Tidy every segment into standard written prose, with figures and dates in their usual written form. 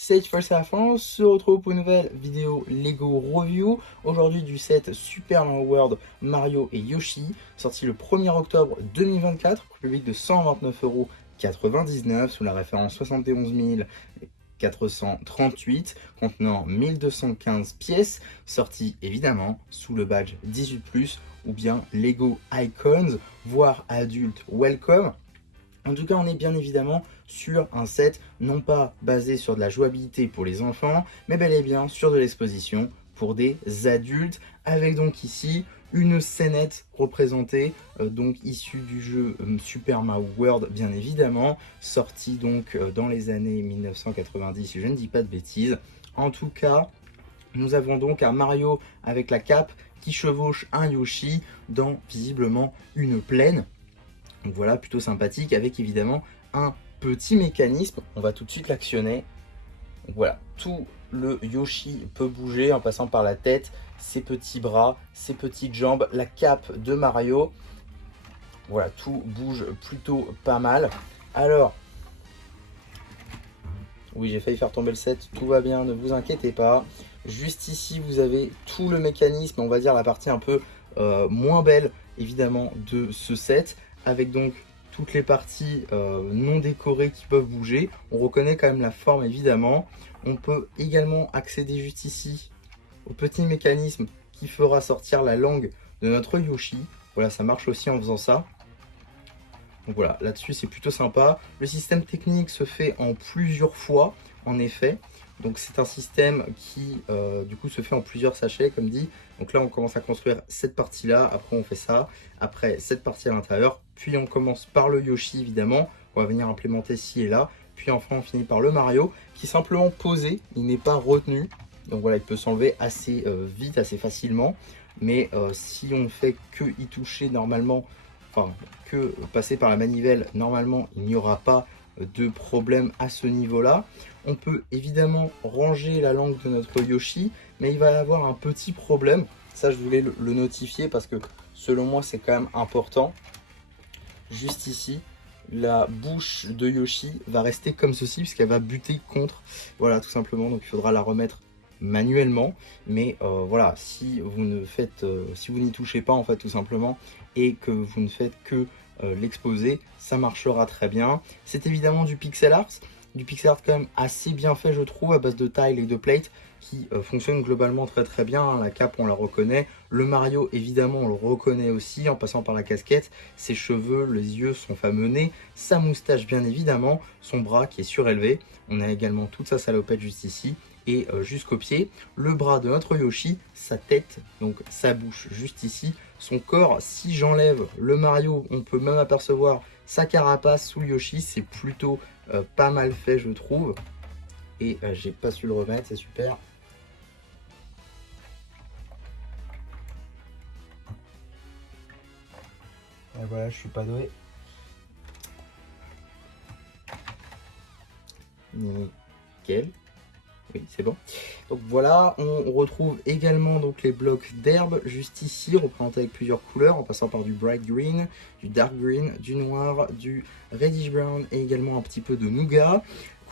C'est First la France, se retrouve pour une nouvelle vidéo Lego Review. Aujourd'hui du set Super Mario World Mario et Yoshi, sorti le 1er octobre 2024, pour public de 129,99 € sous la référence 71 438, contenant 1215 pièces, sorti évidemment sous le badge 18+, ou bien Lego Icons, voire adulte welcome. En tout cas, on est bien évidemment sur un set non pas basé sur de la jouabilité pour les enfants, mais bel et bien sur de l'exposition pour des adultes, avec donc ici une scénette représentée, donc issue du jeu Super Mario World bien évidemment, sorti donc dans les années 1990, si je ne dis pas de bêtises. En tout cas, nous avons donc un Mario avec la cape qui chevauche un Yoshi dans visiblement une plaine. Donc voilà, plutôt sympathique, avec évidemment un petit mécanisme. On va tout de suite l'actionner. Donc voilà, tout le Yoshi peut bouger en passant par la tête, ses petits bras, ses petites jambes, la cape de Mario. Voilà, tout bouge plutôt pas mal. Alors, oui, j'ai failli faire tomber le set, tout va bien, ne vous inquiétez pas. Juste ici, vous avez tout le mécanisme, on va dire la partie un peu moins belle, évidemment, de ce set, avec donc toutes les parties non décorées qui peuvent bouger. On reconnaît quand même la forme, évidemment. On peut également accéder juste ici au petit mécanisme qui fera sortir la langue de notre Yoshi. Voilà, ça marche aussi en faisant ça. Donc voilà, là-dessus c'est plutôt sympa. Le système technique se fait en plusieurs fois, en effet. Donc c'est un système qui du coup se fait en plusieurs sachets, comme dit. Donc là on commence à construire cette partie-là, après on fait ça, après cette partie à l'intérieur, puis on commence par le Yoshi évidemment, on va venir implémenter ci et là, puis enfin on finit par le Mario, qui est simplement posé, il n'est pas retenu. Donc voilà, il peut s'enlever assez vite, assez facilement. Mais si on ne fait que y toucher normalement, enfin que passer par la manivelle, normalement il n'y aura pas de problème à ce niveau là. On peut évidemment ranger la langue de notre Yoshi, mais il va y avoir un petit problème. Ça je voulais le notifier parce que selon moi c'est quand même important. Juste ici, la bouche de Yoshi va rester comme ceci puisqu'elle va buter contre. Voilà, tout simplement, donc il faudra la remettre manuellement. Mais voilà, si vous ne faites, si vous n'y touchez pas en fait tout simplement, et que vous ne faites que l'exposer, ça marchera très bien. C'est évidemment du pixel art quand même assez bien fait je trouve, à base de tiles et de plates, qui fonctionne globalement très bien. La cape on la reconnaît, le Mario évidemment on le reconnaît aussi en passant par la casquette, ses cheveux, les yeux, son fameux nez, sa moustache bien évidemment, son bras qui est surélevé. On a également toute sa salopette juste ici et jusqu'au pied, le bras de notre Yoshi, sa tête, donc sa bouche juste ici, son corps. Si j'enlève le Mario, on peut même apercevoir sa carapace sous le Yoshi, c'est plutôt pas mal fait je trouve. Et j'ai pas su le remettre, c'est super. Et voilà, je suis pas doué. Nickel. Oui, c'est bon. Donc voilà, on retrouve également donc les blocs d'herbe juste ici, représentés avec plusieurs couleurs, en passant par du bright green, du dark green, du noir, du reddish brown et également un petit peu de nougat.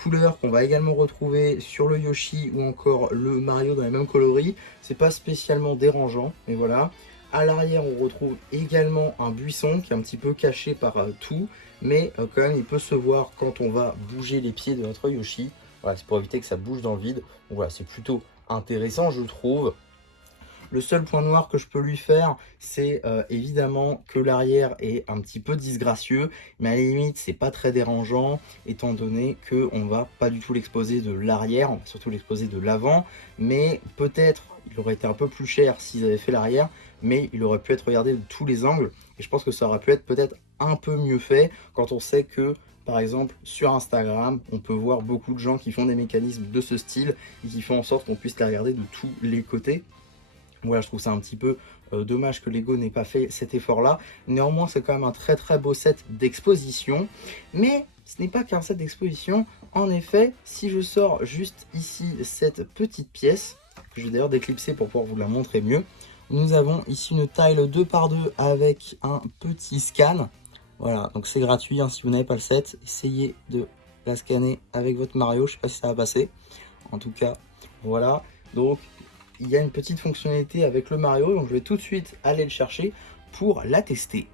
Couleurs qu'on va également retrouver sur le Yoshi ou encore le Mario dans les mêmes coloris. C'est pas spécialement dérangeant, mais voilà. À l'arrière, on retrouve également un buisson qui est un petit peu caché par tout, mais quand même il peut se voir quand on va bouger les pieds de notre Yoshi. Voilà, c'est pour éviter que ça bouge dans le vide. Donc voilà, c'est plutôt intéressant je trouve. Le seul point noir que je peux lui faire, c'est évidemment que l'arrière est un petit peu disgracieux, mais à la limite c'est pas très dérangeant étant donné qu'on va pas du tout l'exposer de l'arrière, on va surtout l'exposer de l'avant. Mais peut-être il aurait été un peu plus cher s'ils avaient fait l'arrière, mais il aurait pu être regardé de tous les angles et je pense que ça aurait pu être peut-être un peu mieux fait quand on sait que par exemple sur Instagram on peut voir beaucoup de gens qui font des mécanismes de ce style et qui font en sorte qu'on puisse les regarder de tous les côtés. Voilà, je trouve ça un petit peu dommage que Lego n'ait pas fait cet effort là. Néanmoins c'est quand même un très beau set d'exposition, mais ce n'est pas qu'un set d'exposition. En effet, si je sors juste ici cette petite pièce, que je vais d'ailleurs déclipser pour pouvoir vous la montrer mieux, nous avons ici une tile 2x2 avec un petit scan. Voilà, donc c'est gratuit, hein, si vous n'avez pas le set, essayez de la scanner avec votre Mario. Je sais pas si ça va passer. En tout cas, voilà. Donc, il y a une petite fonctionnalité avec le Mario. Donc, je vais tout de suite aller le chercher pour la tester.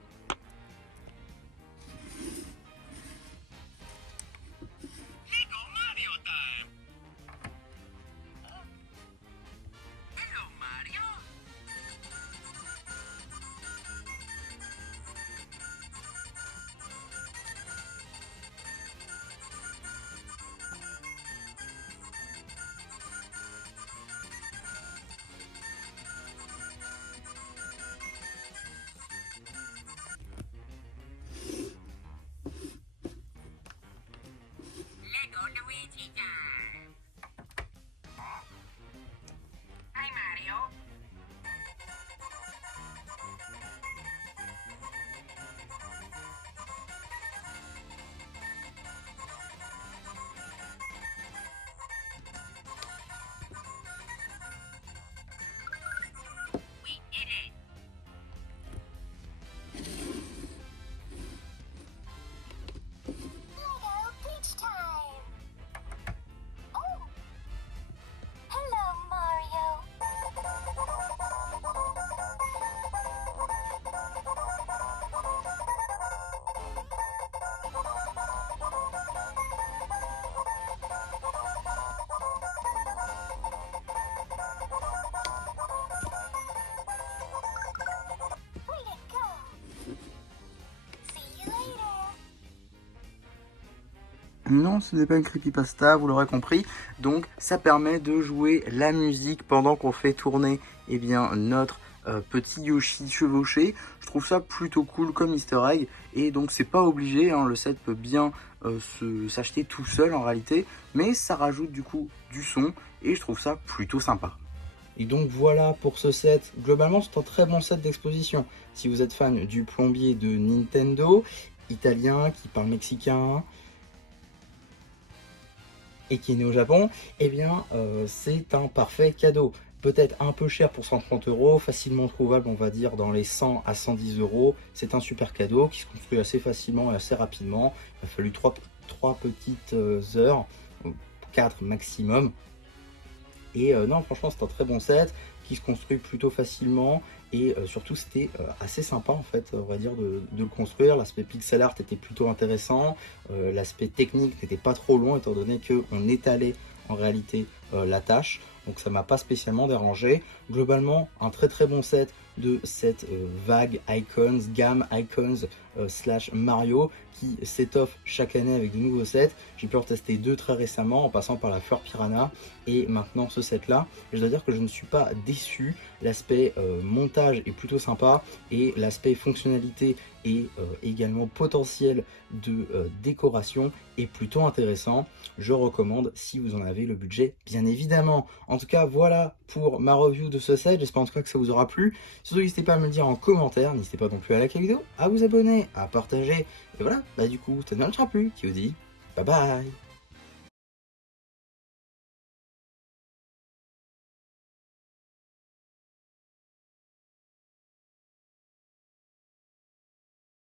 Luigi time. Hi Mario. We did it. Lego Beach Time! Oh! Hello, Mario! Way to go! See you later! Non, ce n'est pas une creepypasta, vous l'aurez compris. Donc, ça permet de jouer la musique pendant qu'on fait tourner eh bien, notre petit Yoshi chevauché. Je trouve ça plutôt cool comme easter egg. Et donc, c'est pas obligé, hein, le set peut bien s'acheter tout seul en réalité. Mais ça rajoute du coup du son et je trouve ça plutôt sympa. Et donc voilà pour ce set. Globalement, c'est un très bon set d'exposition. Si vous êtes fan du plombier de Nintendo, italien, qui parle mexicain et qui est né au Japon, eh bien c'est un parfait cadeau. Peut-être un peu cher pour 130 €, facilement trouvable on va dire dans les 100 à 110 €. C'est un super cadeau qui se construit assez facilement et assez rapidement. Il a fallu 3 petites heures, 4 maximum. Et non, franchement, c'est un très bon set qui se construit plutôt facilement. Et surtout, c'était assez sympa, en fait, on va dire, de le construire. L'aspect pixel art était plutôt intéressant. L'aspect technique n'était pas trop long, étant donné qu'on étalait en réalité la tâche. Donc, ça m'a pas spécialement dérangé. Globalement, un très très bon set de cette vague Icons, gamme Icons slash Mario qui s'étoffe chaque année avec de nouveaux sets. J'ai pu en tester 2 très récemment en passant par la Fleur Piranha et maintenant ce set là. Et je dois dire que je ne suis pas déçu. L'aspect montage est plutôt sympa et l'aspect fonctionnalité et également potentiel de décoration est plutôt intéressant. Je recommande si vous en avez le budget, bien évidemment. En tout cas, voilà pour ma review de ce set. J'espère en tout cas que ça vous aura plu. Surtout, n'hésitez pas à me le dire en commentaire. N'hésitez pas non plus à liker la vidéo, à vous abonner, à partager. Et voilà, bah du coup, ça ne me sera plus. Qui vous dit bye bye.